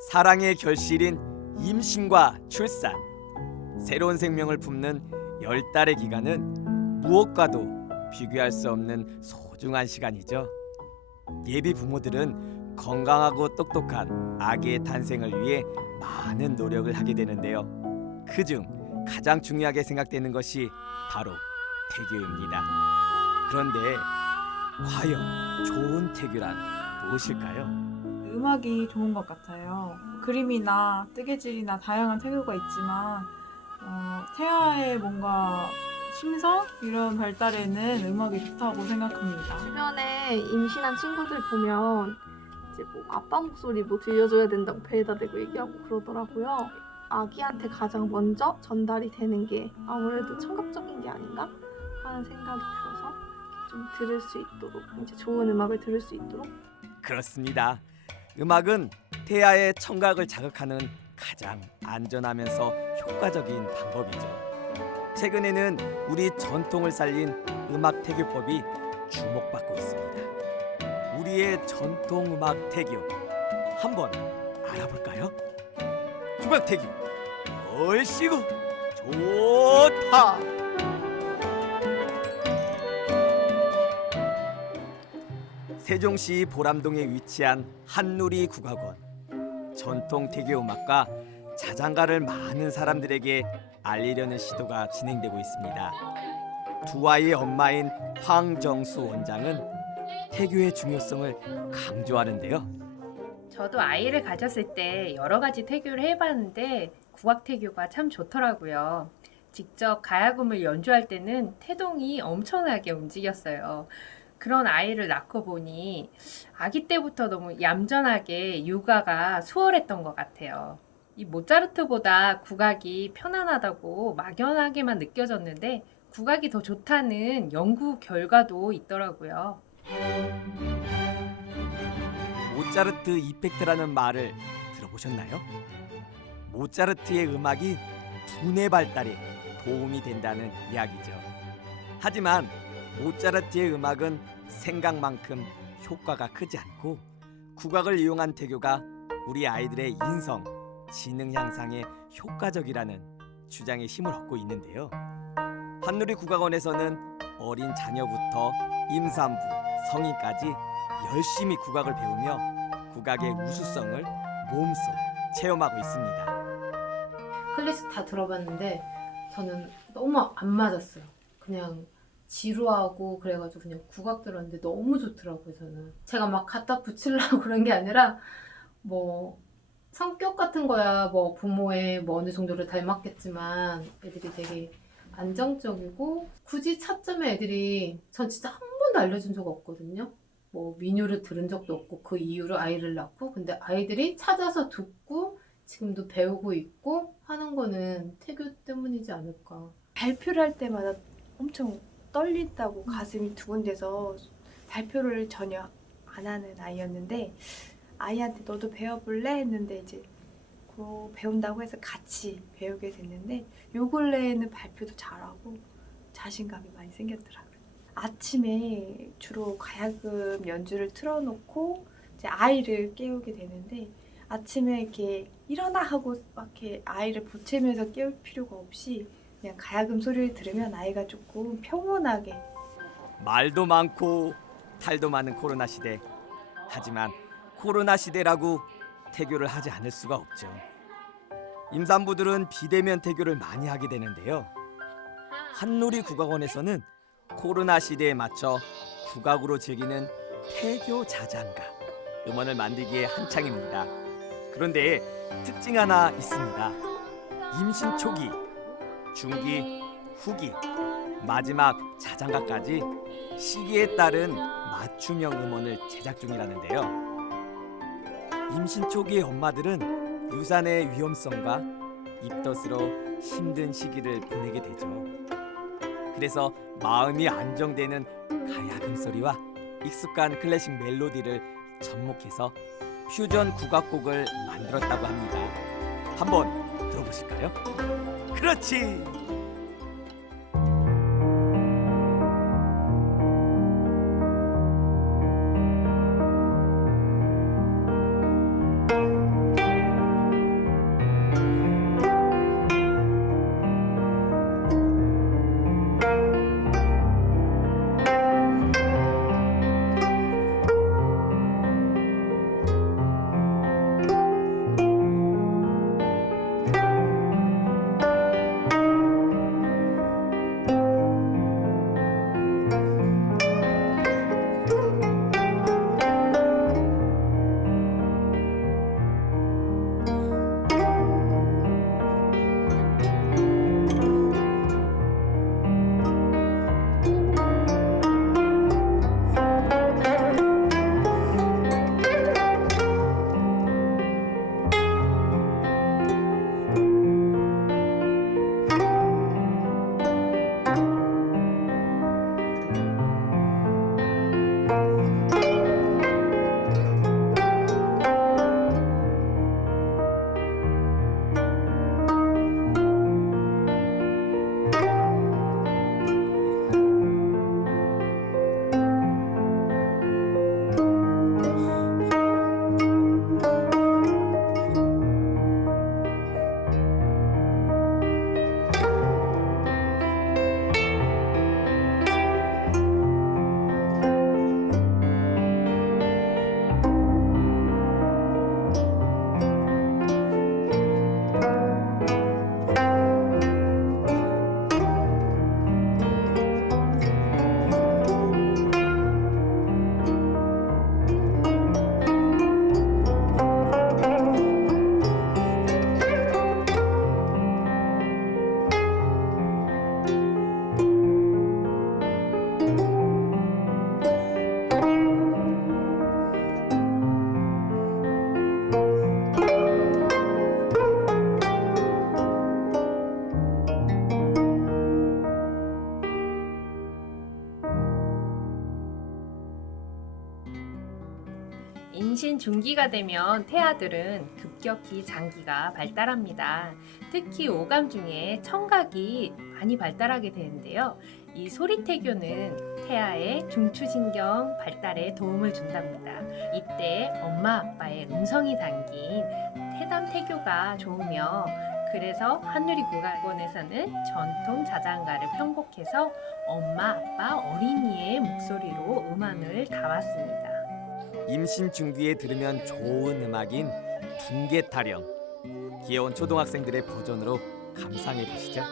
사랑의 결실인 임신과 출산, 새로운 생명을 품는 10달의 기간은 무엇과도 비교할 수 없는 소중한 시간이죠. 예비 부모들은 건강하고 똑똑한 아기의 탄생을 위해 많은 노력을 하게 되는데요. 그중 가장 중요하게 생각되는 것이 바로 태교입니다. 그런데 과연 좋은 태교란 무엇일까요? 음악이 좋은 것 같아요. 그림이나 뜨개질이나 다양한 태교가 있지만 태아의 뭔가 심성 이런 발달에는 음악이 좋다고 생각합니다. 주변에 임신한 친구들 보면 이제 뭐 아빠 목소리 뭐 들려줘야 된다고 배에다 대고 얘기하고 그러더라고요. 아기한테 가장 먼저 전달이 되는 게 아무래도 청각적인 게 아닌가 하는 생각이 들어서 좀 들을 수 있도록, 이제 좋은 음악을 들을 수 있도록. 그렇습니다. 음악은 태아의 청각을 자극하는 가장 안전하면서 효과적인 방법이죠. 최근에는 우리 전통을 살린 음악 태교법이 주목받고 있습니다. 우리의 전통 음악 태교 한번 알아볼까요? 국악 태교 얼씨구 좋다. 세종시 보람동에 위치한 한누리 국악원. 전통 태교 음악과 자장가를 많은 사람들에게 알리려는 시도가 진행되고 있습니다. 두 아이의 엄마인 황정수 원장은 태교의 중요성을 강조하는데요. 저도 아이를 가졌을 때 여러 가지 태교를 해봤는데 국악 태교가 참 좋더라고요. 직접 가야금을 연주할 때는 태동이 엄청나게 움직였어요. 그런 아이를 낳고 보니 아기 때부터 너무 얌전하게 육아가 수월했던 것 같아요. 이 모차르트보다 국악이 편안하다고 막연하게만 느껴졌는데 국악이 더 좋다는 연구 결과도 있더라고요. 모차르트 이펙트라는 말을 들어보셨나요? 모차르트의 음악이 두뇌 발달에 도움이 된다는 이야기죠. 하지만 모차르트의 음악은 생각만큼 효과가 크지 않고 국악을 이용한 태교가 우리 아이들의 인성, 지능 향상에 효과적이라는 주장에 힘을 얻고 있는데요. 한누리 국악원에서는 어린 자녀부터 임산부, 성인까지 열심히 국악을 배우며 국악의 우수성을 몸소 체험하고 있습니다. 클래식 다 들어봤는데 저는 너무 안 맞았어요. 그냥 지루하고 그래가지고 그냥 국악 들었는데 너무 좋더라고요. 저는 제가 막 갖다 붙이려고 그런 게 아니라 뭐 성격 같은 거야 뭐 부모의 뭐 어느 정도를 닮았겠지만 애들이 되게 안정적이고 굳이 차점에 애들이 전 진짜 한 번도 알려준 적 없거든요. 뭐 민요를 들은 적도 없고 그 이후로 아이를 낳고 근데 아이들이 찾아서 듣고 지금도 배우고 있고 하는 거는 태교 때문이지 않을까. 발표를 할 때마다 엄청 떨린다고 가슴이 두근대서 발표를 전혀 안 하는 아이였는데 아이한테 너도 배워볼래? 했는데 이제 그 배운다고 해서 같이 배우게 됐는데 요 근래에는 발표도 잘하고 자신감이 많이 생겼더라고요. 아침에 주로 가야금 연주를 틀어놓고 이제 아이를 깨우게 되는데 아침에 이렇게 일어나 하고 막 이렇게 아이를 보채면서 깨울 필요가 없이 그냥 가야금 소리를 들으면 아이가 조금 평온하게. 말도 많고 탈도 많은 코로나 시대. 하지만 코로나 시대라고 태교를 하지 않을 수가 없죠. 임산부들은 비대면 태교를 많이 하게 되는데요. 한누리 국악원에서는 코로나 시대에 맞춰 국악으로 즐기는 태교 자장가 음원을 만들기에 한창입니다. 그런데 특징 하나 있습니다. 임신 초기, 중기, 후기, 마지막 자장가까지 시기에 따른 맞춤형 음원을 제작 중이라는데요. 임신 초기의 엄마들은 유산의 위험성과 입덧으로 힘든 시기를 보내게 되죠. 그래서 마음이 안정되는 가야금 소리와 익숙한 클래식 멜로디를 접목해서 퓨전 국악곡을 만들었다고 합니다. 한번 들어보실까요? 그렇지! 임신 중기가 되면 태아들은 급격히 장기가 발달합니다. 특히 오감 중에 청각이 많이 발달하게 되는데요. 이 소리태교는 태아의 중추신경 발달에 도움을 준답니다. 이때 엄마 아빠의 음성이 담긴 태담태교가 좋으며, 그래서 한누리국악원에서는 전통 자장가를 편곡해서 엄마 아빠 어린이의 목소리로 음원을 담았습니다. 임신 중기에 들으면 좋은 음악인 둥개타령. 귀여운 초등학생들의 버전으로 감상해 보시죠.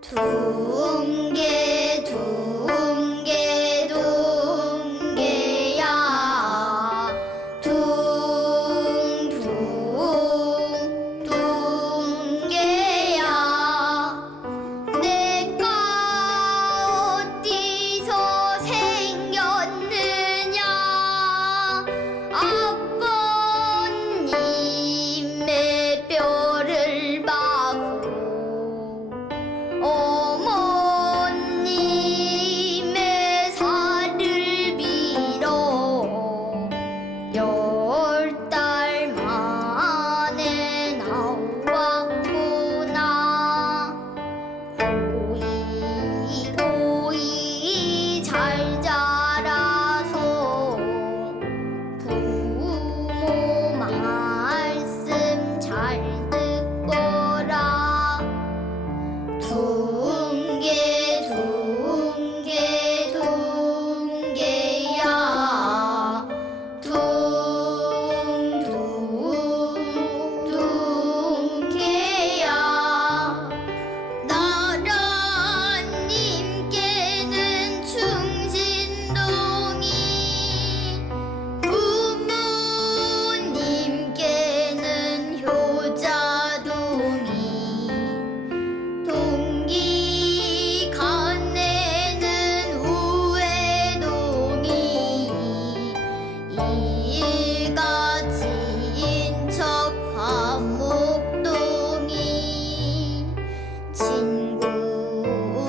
둥개 둥개 둥개야 둥둥 둥개야 내가 어디서 생겼느냐 아버님의 뼈를 받고 어머님의 살을 빌어 10달 만에 나왔구나 고이 고이 잘 자라서 부모 말씀 잘 듣거라 둥개 둥개 둥개야 둥둥 둥개야 나라님께는 충신동이 부모님께는 효자동이 동기 간에는 우회동이 일같이 인척 화목동이 친구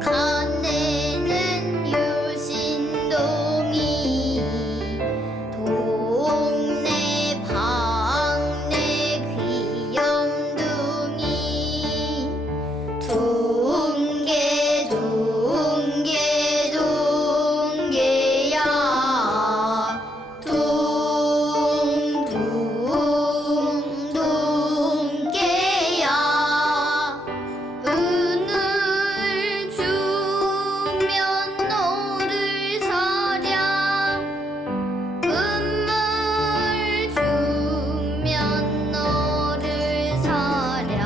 간에는 유신동이 동네 방네 귀염둥이 둥개 둥개 둥개야 둥둥 둥개야 은을 주면 너를 사랴 은물 주면 너를 사랴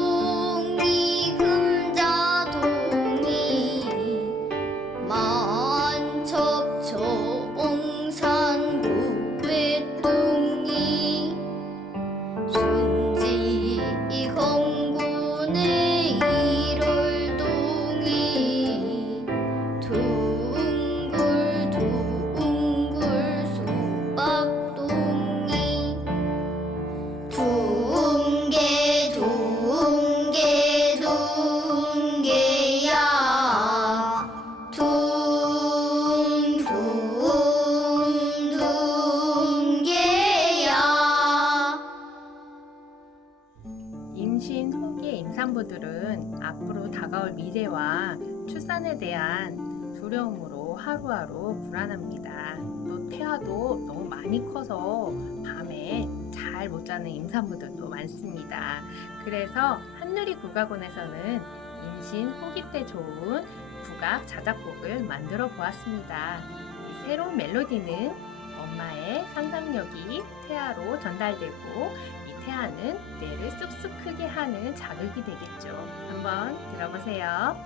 은자동이 금자동이 만척정산 구회동이 순지건군의 일월동이 둥글둥글 수박동이 둥개 둥개 둥개야 둥둥 둥개야 임신 후기 임산부들은 앞으로 다가올 미래와 출산에 대한 두려움으로 하루하루 불안합니다. 또 태아도 너무 많이 커서 밤에 잘 못 자는 임산부들도 많습니다. 그래서 한누리국악원에서는 임신 후기 때 좋은 국악 자작곡을 만들어 보았습니다. 이 새로운 멜로디는 엄마의 상상력이 태아로 전달되고 이 태아는 뇌를 쑥쑥 크게 하는 자극이 되겠죠. 한번 들어보세요.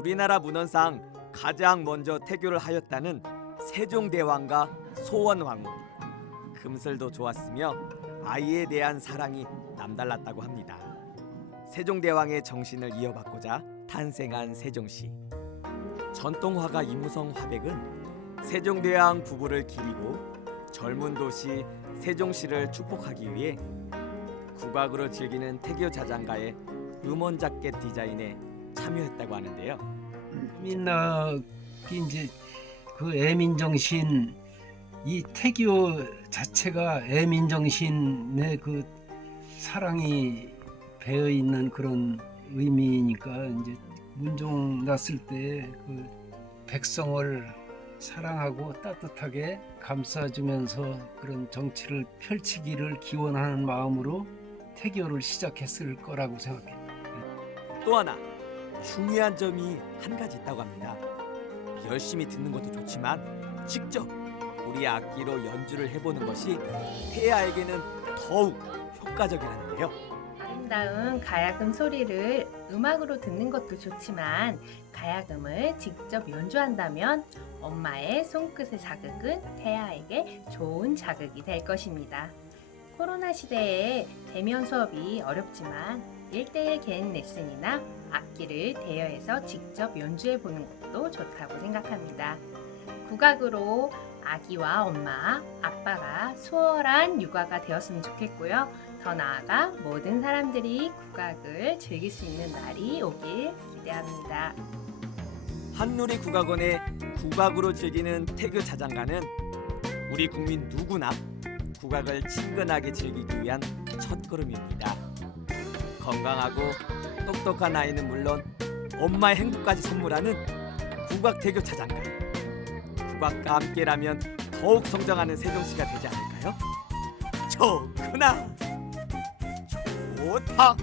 우리나라 문헌상 가장 먼저 태교를 하였다는 세종대왕과 소원왕후. 금슬도 좋았으며 아이에 대한 사랑이 남달랐다고 합니다. 세종대왕의 정신을 이어받고자 탄생한 세종시. 전통화가 이무성 화백은 세종대왕 부부를 기리고 젊은 도시 세종시를 축복하기 위해 국악으로 즐기는 태교 자장가의 음원 자켓 디자인에 참여했다고 하는데요. 민낯이 이제 그 애민정신, 이 태교 자체가 애민정신의 그 사랑이 배어 있는 그런 의미니까 이제 문종 났을 때 그 백성을 사랑하고 따뜻하게 감싸주면서 그런 정치를 펼치기를 기원하는 마음으로 태교를 시작했을 거라고 생각해요. 또 하나 중요한 점이 한 가지 있다고 합니다. 열심히 듣는 것도 좋지만 직접 우리 악기로 연주를 해보는 것이 태아에게는 더욱 효과적이라는데요. 아름다운 가야금 소리를 음악으로 듣는 것도 좋지만 가야금을 직접 연주한다면 엄마의 손끝의 자극은 태아에게 좋은 자극이 될 것입니다. 코로나 시대에 대면 수업이 어렵지만 1:1 개인 레슨이나 악기를 대여해서 직접 연주해 보는 것도 좋다고 생각합니다. 국악으로 아기와 엄마, 아빠가 수월한 육아가 되었으면 좋겠고요. 더 나아가 모든 사람들이 국악을 즐길 수 있는 날이 오길 기대합니다. 한누리 국악원의 국악으로 즐기는 태교 자장가는 우리 국민 누구나 국악을 친근하게 즐기기 위한 첫걸음입니다. 건강하고 똑똑한 아이는 물론 엄마의 행복까지 선물하는 국악 태교 자장가. 국악과 함께라면 더욱 성장하는 세종시가 되지 않을까요? 좋구나. 좋다.